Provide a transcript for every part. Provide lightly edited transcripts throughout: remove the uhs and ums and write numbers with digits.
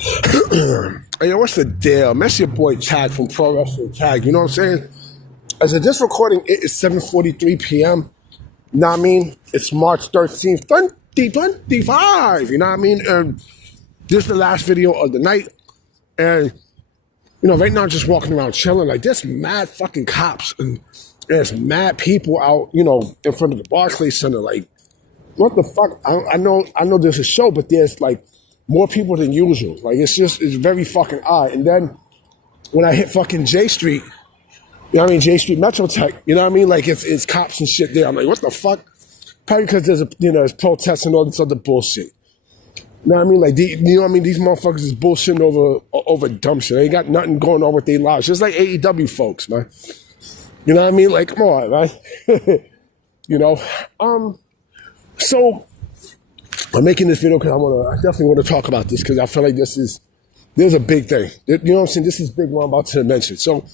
Hey, what's the deal? That's your boy Tag from Pro Wrestling Tag. You know what I'm saying? As of this recording, it is 7:43 p.m. You know what I mean? It's March 13th, 2025. You know what I mean? And this is the last video of the night. And, right now I'm just walking around chilling. Like, there's mad fucking cops. And there's mad people out, in front of the Barclays Center. Like, what the fuck? I know there's a show, but there's, like, more people than usual. Like, it's very fucking odd. And then when I hit fucking J Street, J Street Metro Tech, like it's cops and shit there. I'm like, what the fuck? Probably because there's protests and all this other bullshit. Like, these motherfuckers is bullshitting over dumb shit. They ain't got nothing going on with their lives. Just like AEW folks, man. You know what I mean? Like, come on, man. So I'm making this video because I definitely want to talk about this because I feel like there's a big thing. You know what I'm saying? This is big one I'm about to mention. So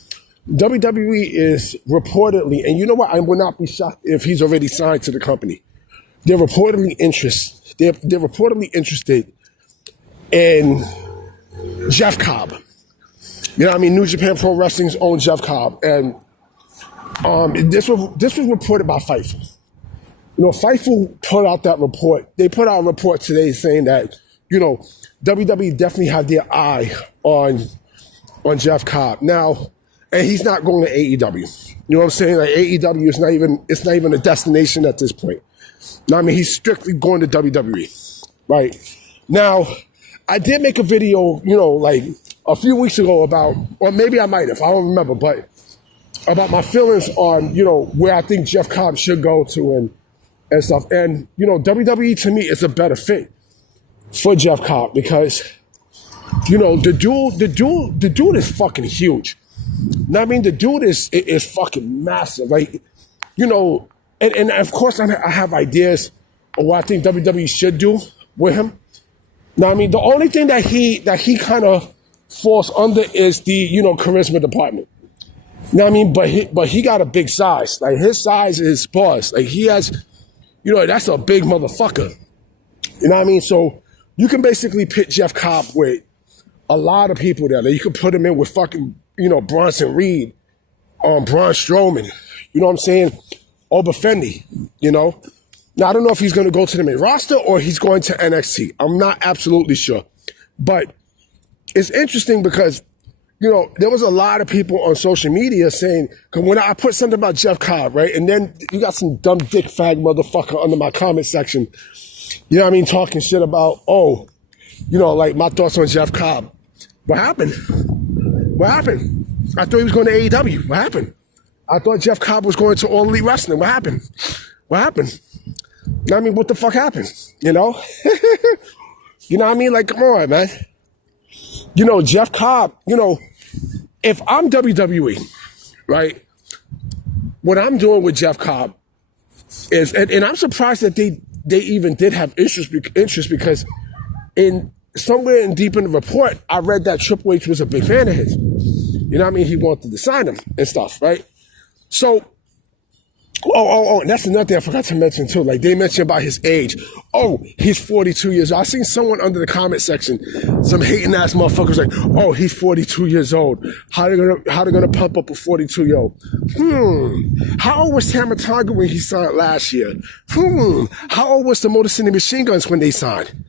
WWE is reportedly, and you know what? I would not be shocked if he's already signed to the company. They're reportedly interested in Jeff Cobb. New Japan Pro Wrestling's own Jeff Cobb, and this was reported by Fightful. Fightful put out that report. They put out a report today saying that, WWE definitely had their eye on Jeff Cobb. Now, and he's not going to AEW. You know what I'm saying? Like, AEW is not even a destination at this point. He's strictly going to WWE. Right? Now, I did make a video, like a few weeks ago about, or maybe I might have, I don't remember, but about my feelings on, where I think Jeff Cobb should go to and stuff. And, WWE to me is a better fit for Jeff Cobb because, the dude is fucking huge. The dude is fucking massive. Like, and of course I have ideas of what I think WWE should do with him. The only thing that he kind of falls under is the, charisma department. But he got a big size. Like, his size is sparse. Like, he has, that's a big motherfucker. So you can basically pit Jeff Cobb with a lot of people there. Like, you could put him in with fucking, Bronson Reed, Braun Strowman, you know what I'm saying? Oba Fendi, Now, I don't know if he's going to go to the main roster or he's going to NXT. I'm not absolutely sure. But it's interesting because, there was a lot of people on social media saying, because when I put something about Jeff Cobb, right? And then you got some dumb dick fag motherfucker under my comment section, talking shit about, like my thoughts on Jeff Cobb. What happened? I thought he was going to AEW. What happened? I thought Jeff Cobb was going to All Elite Wrestling. What happened? What the fuck happened? Like, come on, man. Jeff Cobb, if I'm WWE, right, what I'm doing with Jeff Cobb is, and I'm surprised that they even did have interest because somewhere in deep in the report, I read that Triple H was a big fan of his. He wanted to sign him and stuff, right? So, and that's another thing I forgot to mention too. Like, they mentioned about his age. Oh, he's 42 years old. I seen someone under the comment section, some hating ass motherfuckers like, oh, he's 42 years old. How they gonna pump up a 42-year-old? How old was Tama Tonga when he signed last year? How old was the Motor City Machine Guns when they signed?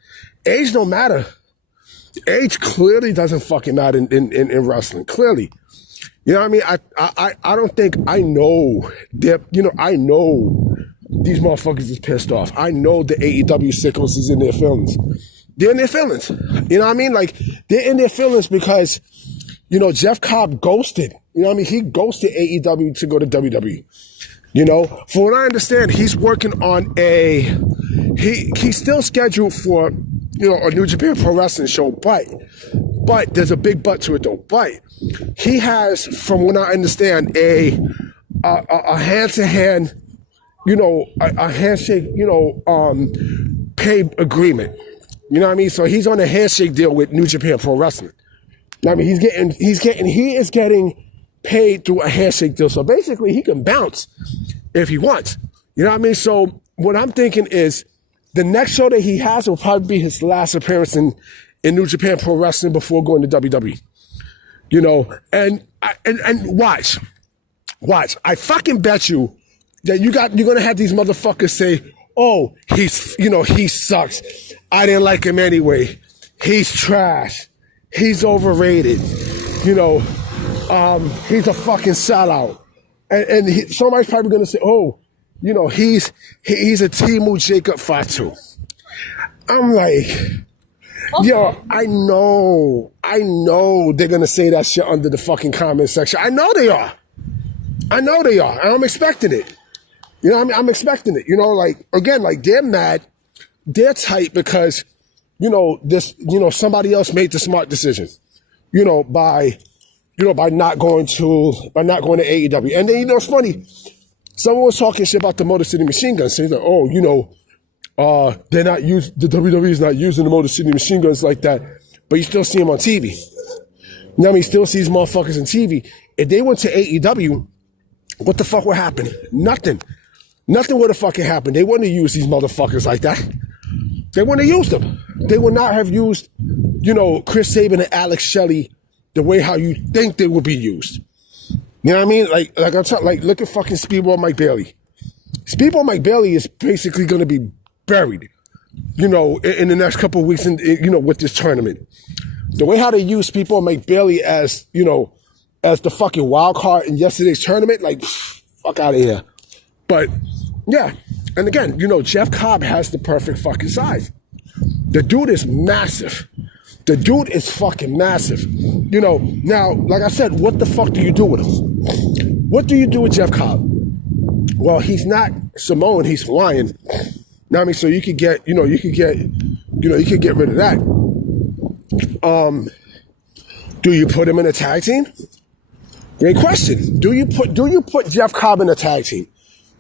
Age don't matter. Age clearly doesn't fucking matter in wrestling. Clearly. I don't think I know that, I know these motherfuckers is pissed off. I know the AEW Sickos is in their feelings. They're in their feelings. Like, they're in their feelings because, Jeff Cobb ghosted. He ghosted AEW to go to WWE. For what I understand, he's working on he's still scheduled for, a New Japan Pro Wrestling show, but there's a big but to it though. But he has, from what I understand, a hand-to-hand, a handshake, pay agreement. So he's on a handshake deal with New Japan Pro Wrestling. He is getting paid through a handshake deal. So basically, he can bounce if he wants. So what I'm thinking is, the next show that he has will probably be his last appearance in in New Japan Pro Wrestling before going to WWE. You know, and watch. I fucking bet you that you're gonna have these motherfuckers say, "Oh, he sucks. I didn't like him anyway. He's trash. He's overrated. You know, he's a fucking sellout." And somebody's probably gonna say, "Oh, you know, he's a Timu Jacob Fatu." I'm like, okay. Yo, I know they're gonna say that shit under the fucking comment section. I know they are. And I'm expecting it. You know, I'm expecting it. You know, like, again, like, they're mad, they're tight because, you know, somebody else made the smart decision, you know, by not going to AEW. And then, you know, it's funny, someone was talking shit about the Motor City Machine Guns, saying that, oh, you know, the WWE is not using the Motor City Machine Guns like that, but you still see them on TV. You know what I mean? Still sees motherfuckers on TV. If they went to AEW, what the fuck would happen? Nothing would have fucking happened. They wouldn't have used these motherfuckers like that. They wouldn't have used them. They would not have used, you know, Chris Sabin and Alex Shelley the way how you think they would be used. You know what I mean? Like I'm talking, like, look at fucking Speedball Mike Bailey. Speedball Mike Bailey is basically going to be buried, you know, in the next couple of weeks, you know, with this tournament. The way how they use Speedball Mike Bailey as, you know, as the fucking wild card in yesterday's tournament, like, fuck out of here. But, yeah. And again, you know, Jeff Cobb has the perfect fucking size. The dude is massive. The dude is fucking massive. You know, now, like I said, what the fuck do you do with him? What do you do with Jeff Cobb? Well, he's not Samoan, he's Hawaiian. Now, I mean, so you could get rid of that. Do you put him in a tag team? Great question. Do you put Jeff Cobb in a tag team?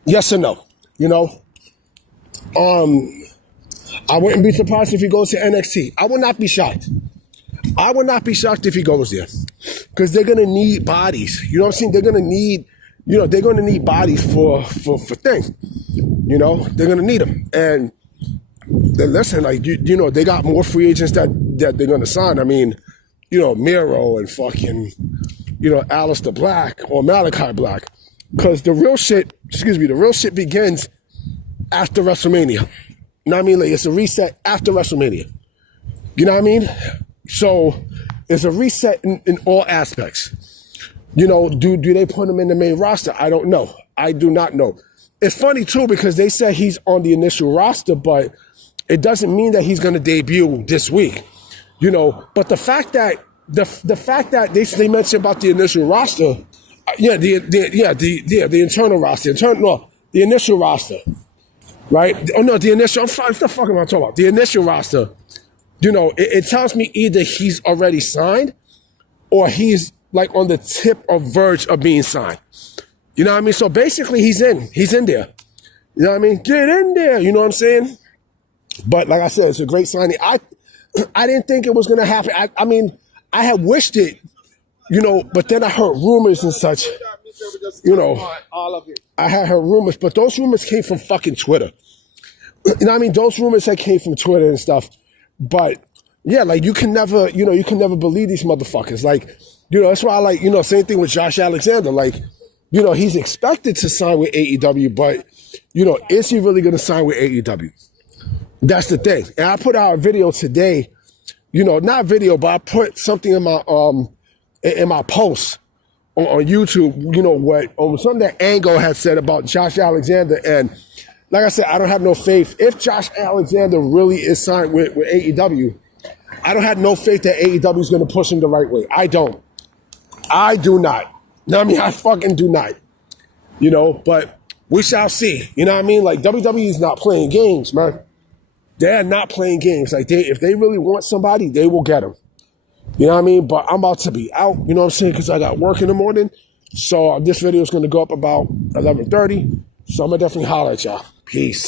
Yes or no? You know? I wouldn't be surprised if he goes to NXT. I would not be shocked. I would not be shocked if he goes there. Because they're gonna need bodies. You know what I'm saying? They're gonna need bodies for things. You know, they're gonna need them. And listen, like, you know, they got more free agents that they're gonna sign. I mean, you know, Miro and fucking, you know, Aleister Black or Malachi Black. Because the real shit begins after WrestleMania. You know what I mean? Like, it's a reset after WrestleMania. You know what I mean? So it's a reset in all aspects. You know, do they put him in the main roster? I don't know. I do not know. It's funny too because they said he's on the initial roster, but it doesn't mean that he's going to debut this week. You know, but the fact that they mentioned about the initial roster, the internal roster, the initial roster, right? Oh no, the initial. What the fuck am I talking about? The initial roster. You know, it tells me either he's already signed or he's like on the tip or verge of being signed. You know what I mean? So basically he's in there. You know what I mean? Get in there. You know what I'm saying? But like I said, it's a great signing. I didn't think it was going to happen. I mean, I had wished it, you know, but then I heard rumors and such. You know, I had heard rumors, but those rumors came from fucking Twitter. You know what I mean? Those rumors that came from Twitter and stuff. But yeah, like you can never believe these motherfuckers. Like, you know, that's why I like, you know, same thing with Josh Alexander. Like, you know, he's expected to sign with AEW, but, you know, is he really going to sign with AEW? That's the thing. And I put out a video today, you know, not video, but I put something in my post on YouTube, you know, what something that Angle had said about Josh Alexander. And like I said, I don't have no faith. If Josh Alexander really is signed with AEW, I don't have no faith that AEW is going to push him the right way. I don't. I do not. No, I mean, I fucking do not. You know, but we shall see. You know what I mean? Like, WWE is not playing games, man. They're not playing games. Like, if they really want somebody, they will get them. You know what I mean? But I'm about to be out, you know what I'm saying? Because I got work in the morning. So this video is going to go up about 11:30. So I'm going to definitely holler at y'all. Peace.